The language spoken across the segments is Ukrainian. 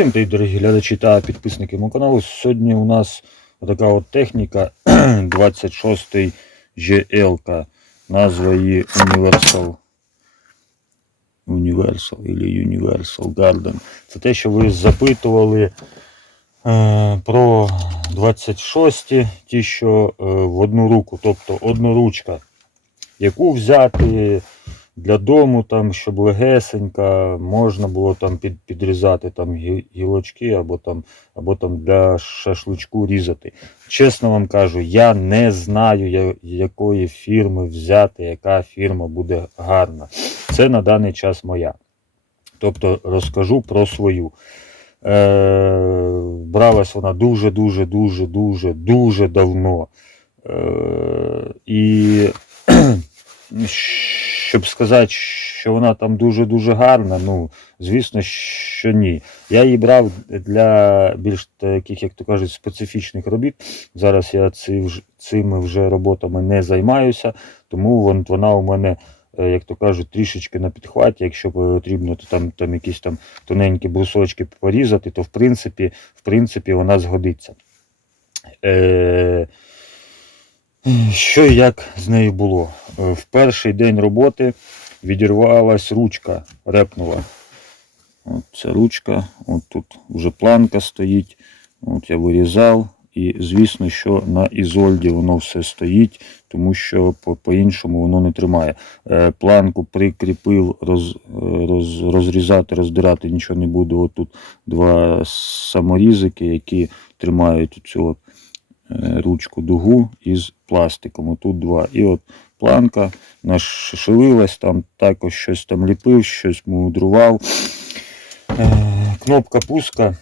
Всім привіт, дорогі глядачі та підписники мого каналу. Сьогодні у нас така от техніка 26 GL. Назва її Universal. Universal или Universal Garden. Це те, що ви запитували е, про 26, ті, що е, в одну руку, тобто одноручка, яку взяти для дому, там, щоб легесенька, можна було там під, підрізати там гілочки або там, або там для шашличку різати. Чесно вам кажу, я не знаю, якої фірми взяти, яка фірма буде гарна. Це на даний час моя. Тобто розкажу про свою. Е, бралась вона дуже, дуже, дуже, дуже, дуже давно. Е, і щоб сказати, що вона там дуже-дуже гарна, ну, звісно, що ні. Я її брав для більш таких, як то кажуть, специфічних робіт. Зараз я цими вже роботами не займаюся, тому вона у мене, е, як то кажуть, трішечки на підхваті. Якщо потрібно, то там, там якісь там тоненькі брусочки порізати, то в принципі, в принципі вона згодиться. Е, що і як з нею було? Е, В перший день роботи відірвалась ручка, репнула. От ручка, от тут вже планка стоїть. От я вирізав. І звісно, що на ізольді воно все стоїть, тому що по- по-іншому воно не тримає. Е, Планку прикріпив, роз, е, роз, розрізати, роздирати нічого не буду. Тут два саморізики, які тримають цю е, ручку дугу із пластиком. Тут два. І от планка нашилилась, там також щось там ліпив, щось мудрував. Е, Кнопка пуска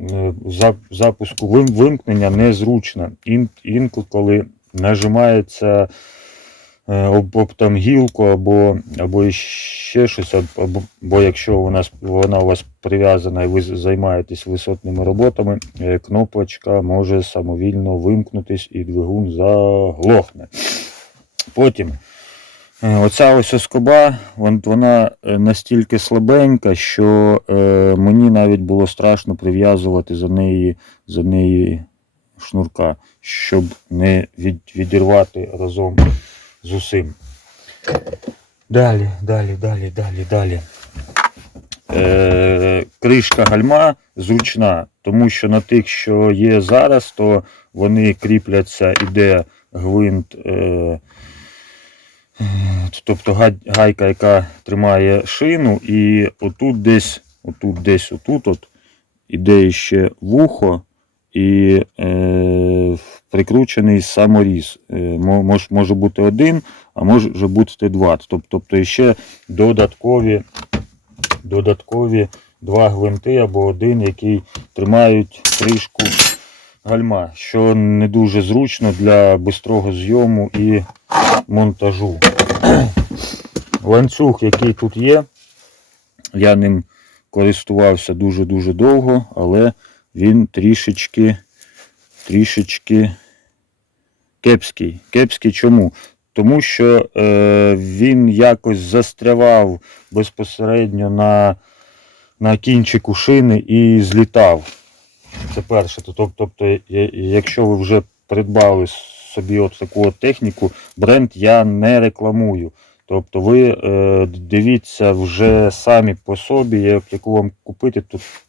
е, запуску вимкнення незручна. Інколи нажимається е, об, об там гілку або, або ще щось, або, або- якщо вона, с- вона у вас прив'язана і ви займаєтесь висотними роботами, е, кнопочка може самовільно вимкнутись і двигун заглохне. Потім е, оця ось оскоба, вона е, настільки слабенька, що е, мені навіть було страшно прив'язувати за неї, за неї шнурка, щоб не від, відірвати разом з усім. Далі, далі, далі, далі, далі. Е, кришка гальма зручна, тому що на тих, що є зараз, то вони кріпляться, іде гвинт, е, тобто гайка, яка тримає шину, і отут десь, отут десь, отут от, іде ще вухо і е, прикручений саморіз. Е, мож, може бути один, а може бути два. Тобто, ще додаткові, додаткові два гвинти або один, який тримають кришку гальма, що не дуже зручно для бистрого зйому і монтажу. Ланцюг, який тут є, я ним користувався дуже-дуже довго, але він трішечки, трішечки кепський. Кепський чому? Тому що е, він якось застрявав безпосередньо на, на кінчику шини і злітав. Це перше. Тобто, якщо ви вже придбали собі от таку от техніку, бренд я не рекламую. Тобто ви е, дивіться вже самі по собі, яку вам купити,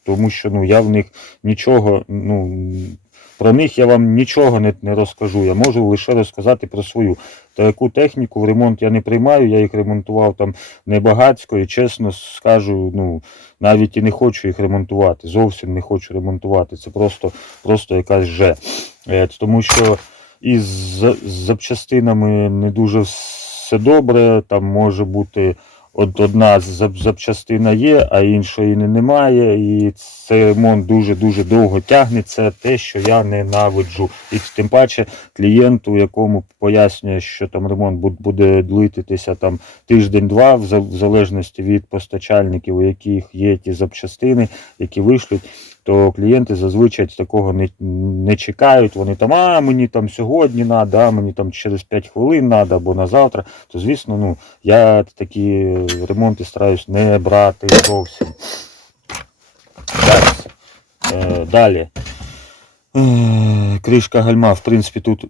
тому що ну, я в них нічого, ну, про них я вам нічого не, не розкажу. Я можу лише розказати про свою. Таку техніку в ремонт я не приймаю, я їх ремонтував там небагацько і чесно скажу, ну, навіть і не хочу їх ремонтувати. Зовсім не хочу ремонтувати. Це просто, просто якась же. Е, Тому що із запчастинами не дуже все добре. Там може бути от одна зап- запчастина є, а іншої не- немає. І цей ремонт дуже-дуже довго тягнеться. Те, що я ненавиджу. І тим паче клієнту, якому пояснює, що там ремонт бу- буде длитися там тиждень-два, в залежності від постачальників, у яких є ті запчастини, які вишлють. То клієнти зазвичай такого не, не чекають. Вони там, а мені там сьогодні треба, а мені там через 5 хвилин треба або на завтра. То звісно, ну я такі ремонти стараюсь не брати зовсім. Так. Е, далі. Е, кришка гальма, в принципі, тут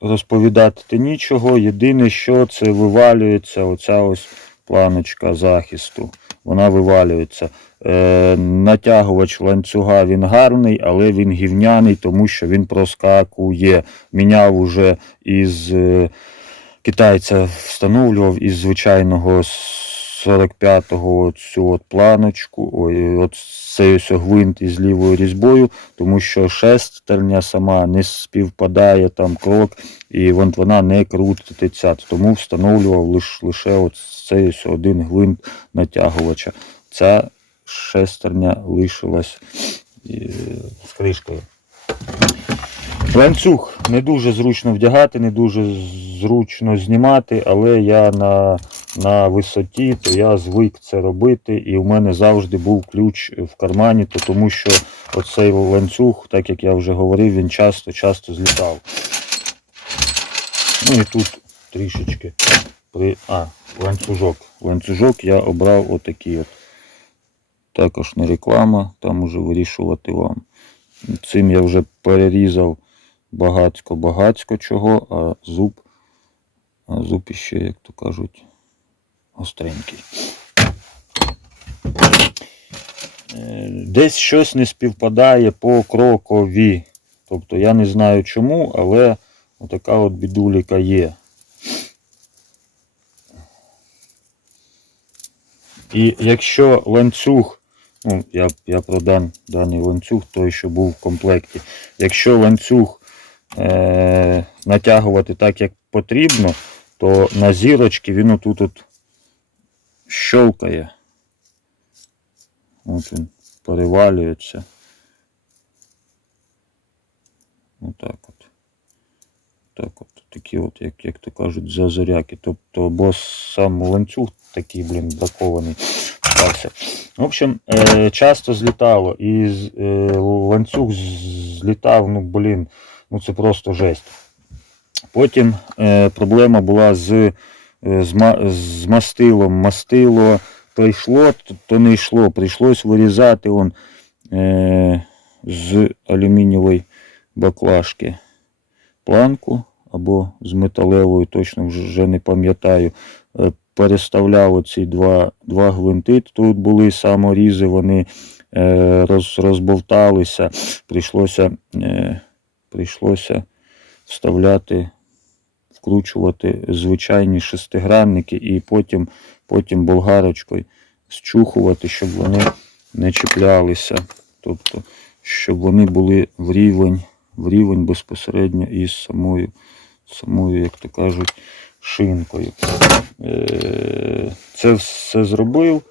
розповідати нічого. Єдине, що це вивалюється оця ось планочка захисту. Вона вивалюється. Е, натягувач ланцюга він гарний, але він гівняний, тому що він проскакує. Міняв уже із е, китайця встановлював із звичайного 45-го цю от планочку, от цей ось гвинт із лівою різьбою, тому що шестерня сама не співпадає там крок, і вона не крутиться. Тому встановлював лиш, лише от цей ось один гвинт натягувача. Ця шестерня лишилась з кришкою. Ланцюг не дуже зручно вдягати, не дуже зручно знімати, але я на, на висоті, то я звик це робити, і в мене завжди був ключ в кармані, то тому що оцей ланцюг, так як я вже говорив, він часто-часто злітав. Ну і тут трішечки при. А, ланцюжок. Ланцюжок я обрав отакий от. Також не реклама, там уже вирішувати вам. Цим я вже перерізав багацько-багацько чого, а зуб, а зуб іще, як то кажуть, гостренький. Е, Десь щось не співпадає по крокові. Тобто я не знаю чому, але отака от бідуліка є. І якщо ланцюг, ну, я, я продам даний ланцюг, той, що був в комплекті. Якщо ланцюг е, натягувати так, як потрібно, то на зірочки він отут от щелкає. От він перевалюється. Отак от. Так от. Такі от, як, як то кажуть, зазоряки. Тобто, бо сам ланцюг такий, блін, бракований стався. В общем, е, часто злітало. І е, ланцюг злітав, ну, блін, ну це просто жесть. Потім е, проблема була з, з, мастилом. Мастило то, то не йшло. Прийшлось вирізати он, з алюмінієвої баклажки планку або з металевою, точно вже не пам'ятаю. Переставляв оці два, два гвинти. Тут були саморізи, вони е, роз, розбовталися. Прийшлося, е, прийшлося вставляти, вкручувати звичайні шестигранники і потім, потім болгарочкою зчухувати, щоб вони не чіплялися. Тобто, щоб вони були в рівень, в рівень безпосередньо із самою, самою, як то кажуть, шинкою. Е, Це все зробив.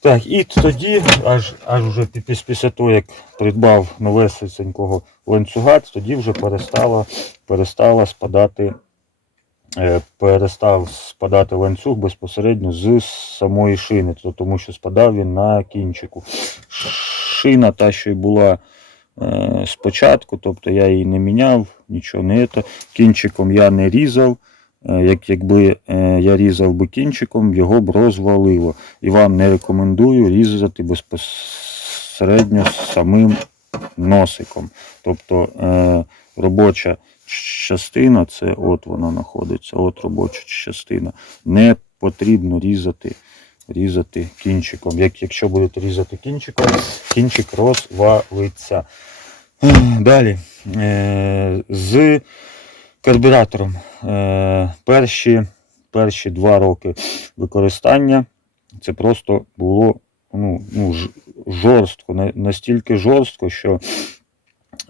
Так, і тоді, аж аж вже після того, як придбав новесенького ланцюга, тоді вже перестала, перестала спадати, е, перестав спадати ланцюг безпосередньо з самої шини, тому що спадав він на кінчику. Шина та, що й була е, спочатку, тобто я її не міняв, нічого не це. Кінчиком я не різав. Е, Як, якби е, я різав би кінчиком, його б розвалило. І вам не рекомендую різати безпосередньо самим носиком. Тобто е, робоча частина, це от вона знаходиться, от робоча частина. Не потрібно різати, різати кінчиком. Як, якщо будете різати кінчиком, кінчик розвалиться. Далі. З карбюратором. Е, перші, перші два роки використання це просто було ну, ну, жорстко, настільки жорстко, що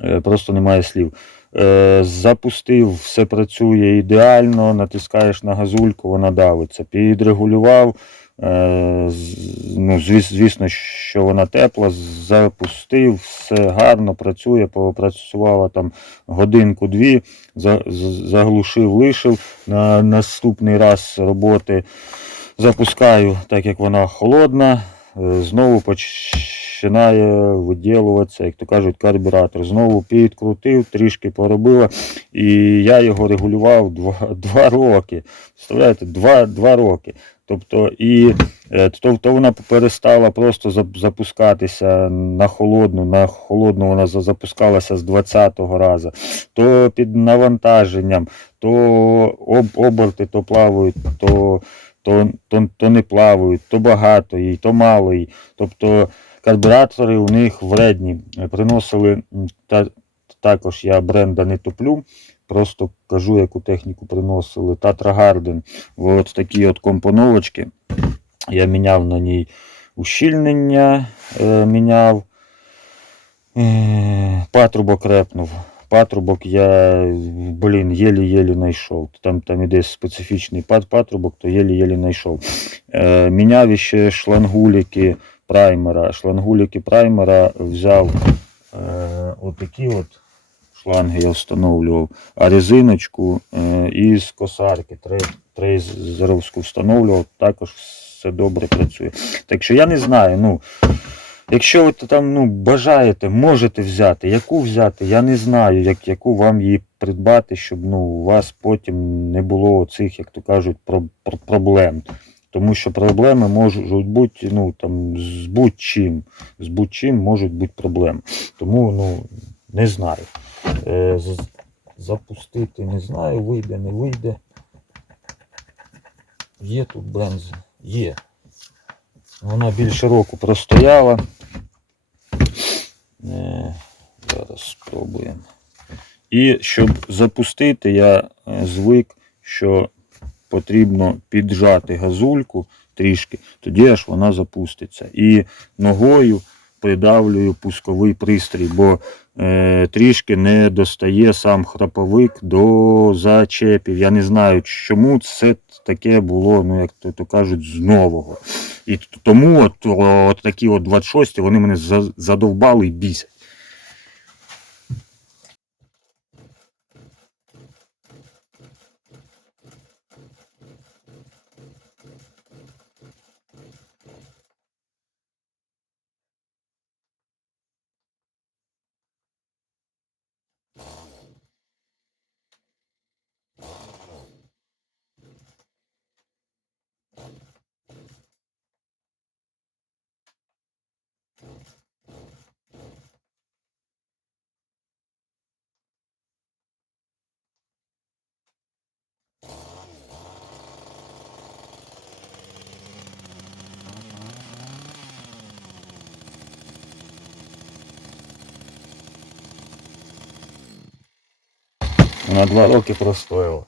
е, просто немає слів. Е, запустив, все працює ідеально, натискаєш на газульку, вона давиться. Підрегулював. Е, ну, звісно, що вона тепла, запустив, все гарно працює, попрацювала там годинку-дві, за- заглушив, лишив. На наступний раз роботи запускаю, так як вона холодна. е, Знову поч- починає виділуватися, як то кажуть, карбюратор. Знову підкрутив, трішки поробило. І я його регулював два, два роки. Представляєте, два, два роки. Тобто, і е, то, то вона перестала просто запускатися на холодну, на холодну вона запускалася з 20-го разу, то під навантаженням, то об, оберти то плавають, то, то, то, то не плавають, то багато їй, то мало їй. Тобто карбюратори у них вредні. Приносили та, також я бренда не топлю. Просто кажу, яку техніку приносили. Tatra Garden. От такі от компоновочки. Я міняв на ній ущільнення, е, міняв. Е, патрубок репнув. Патрубок я, блін, єлі-єлі знайшов. Там, там іде специфічний пат- патрубок, то єлі-єлі знайшов. Е, міняв ще шлангуліки праймера. Шлангуліки праймера взяв е, отакі от шланги я встановлював, а резиночку е, із косарки трей- трейзеровську встановлював, також все добре працює. Так що я не знаю, ну. Якщо ви там ну, бажаєте, можете взяти. Яку взяти, я не знаю, як, яку вам її придбати, щоб ну, у вас потім не було цих, як то кажуть, про, про, проблем. Тому що проблеми можуть бути ну, там, з будь-чим. З будь-чим можуть бути проблеми. Тому ну, не знаю. Е, запустити не знаю, вийде, не вийде. Є тут бензин? Є. Вона більше року простояла. Е, зараз спробуємо. І щоб запустити, я е, звик, що потрібно піджати газульку трішки, тоді аж вона запуститься. І ногою придавлюю пусковий пристрій, бо е, трішки не достає сам храповик до зачепів. Я не знаю, чому це таке було, ну як то, то кажуть, з нового. І тому от, от такі от 26 вони мене задовбали і бісять. На два роки простоїло.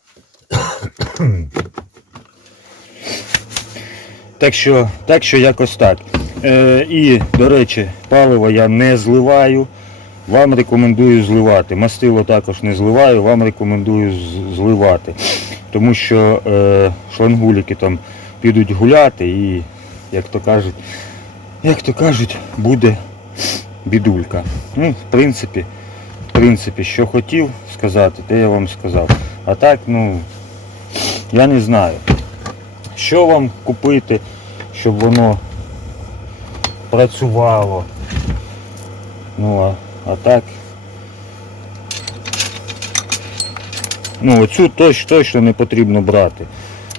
Так що, так що якось так. Е, і, до речі, паливо я не зливаю. Вам рекомендую зливати. Мастило також не зливаю, вам рекомендую зливати. Тому що е, шлангуліки там підуть гуляти і, як то кажуть, як то кажуть, буде бідулька. Ну, в принципі, принципі, що хотів сказати, те я вам сказав. А так, ну, я не знаю. Що вам купити, щоб воно працювало. Ну, а, а так. Ну, оцю точ, точно не потрібно брати.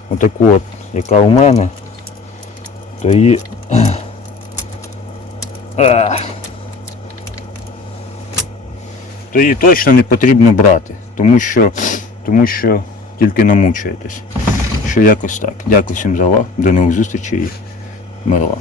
Отаку от, яка у мене, то її. То її точно не потрібно брати, тому що, тому що тільки намучаєтесь. Що якось так. Дякую всім за увагу. До нових зустрічей. Мир вам.